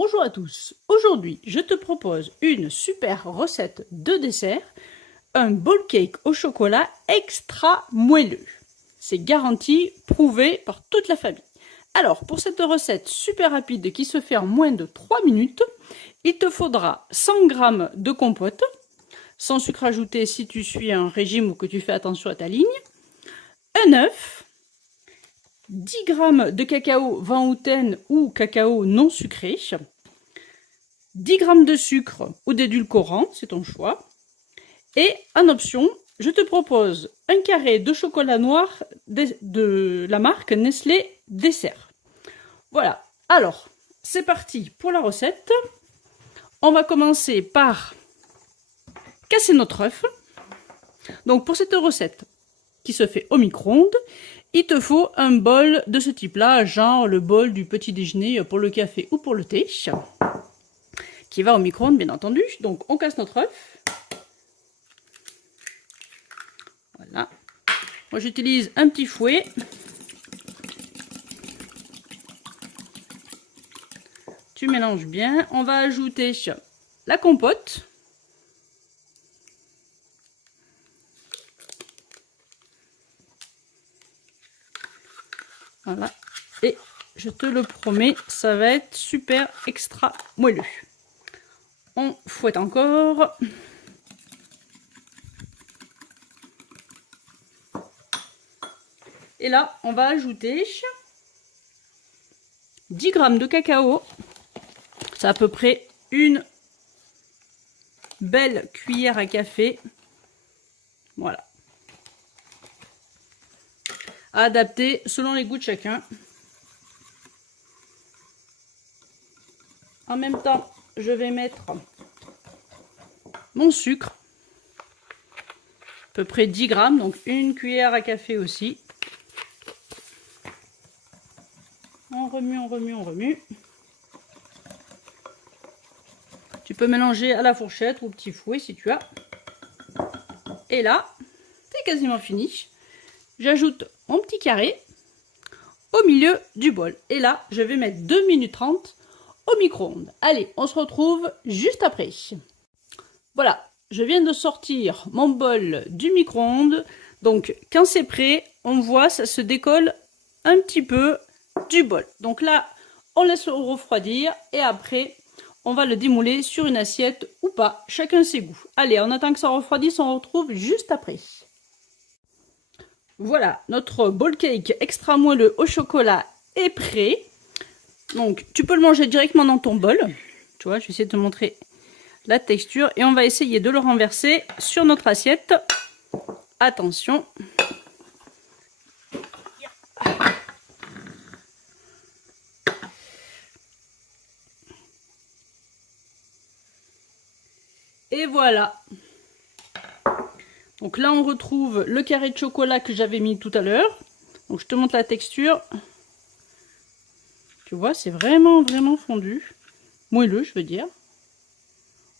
Bonjour à tous, aujourd'hui je te propose une super recette de dessert, un bowl cake au chocolat extra moelleux. C'est garanti, prouvé par toute la famille. Alors pour cette recette super rapide qui se fait en moins de 3 minutes, il te faudra 100 g de compote, sans sucre ajouté si tu suis un régime ou que tu fais attention à ta ligne, un œuf, 10 g de cacao vent hautaine ou cacao non sucré, 10 g de sucre ou d'édulcorant, c'est ton choix. Et en option, je te propose un carré de chocolat noir de la marque Nestlé Dessert. Voilà, alors c'est parti pour la recette. On va commencer par casser notre œuf. Donc pour cette recette qui se fait au micro-ondes, il te faut un bol de ce type-là, genre le bol du petit déjeuner pour le café ou pour le thé, qui va au micro-ondes bien entendu. Donc on casse notre œuf. Voilà. Moi j'utilise un petit fouet. Tu mélanges bien. On va ajouter la compote. Voilà. Et je te le promets, ça va être super extra moelleux. On fouette encore. Et là, on va ajouter 10 g de cacao. C'est à peu près une belle cuillère à café. Voilà. À adapter selon les goûts de chacun. En même temps, je vais mettre mon sucre. À peu près 10 g, donc une cuillère à café aussi. On remue, on remue, on remue. Tu peux mélanger à la fourchette ou au petit fouet si tu as. Et là, c'est quasiment fini. J'ajoute mon petit carré au milieu du bol. Et là, je vais mettre 2 minutes 30 au micro-ondes. Allez, on se retrouve juste après. Voilà, je viens de sortir mon bol du micro-ondes. Donc, quand c'est prêt, on voit, ça se décolle un petit peu du bol. Donc là, on laisse refroidir et après, on va le démouler sur une assiette ou pas, chacun ses goûts. Allez, on attend que ça refroidisse, on retrouve juste après. Voilà, notre bowl cake extra moelleux au chocolat est prêt. Donc, tu peux le manger directement dans ton bol. Tu vois, je vais essayer de te montrer la texture. Et on va essayer de le renverser sur notre assiette. Attention. Et voilà. Donc là, on retrouve le carré de chocolat que j'avais mis tout à l'heure. Donc je te montre la texture. Tu vois, c'est vraiment, vraiment fondu. Moelleux, je veux dire.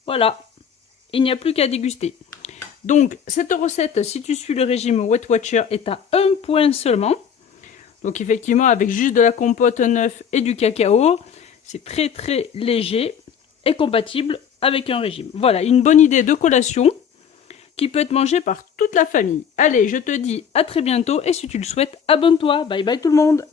Voilà. Il n'y a plus qu'à déguster. Donc, cette recette, si tu suis le régime Weight Watcher, est à 1 point seulement. Donc effectivement, avec juste de la compote, un œuf et du cacao, c'est très, très léger et compatible avec un régime. Voilà, une bonne idée de collation qui peut être mangée par toute la famille. Allez, je te dis à très bientôt et si tu le souhaites, abonne-toi. Bye bye tout le monde.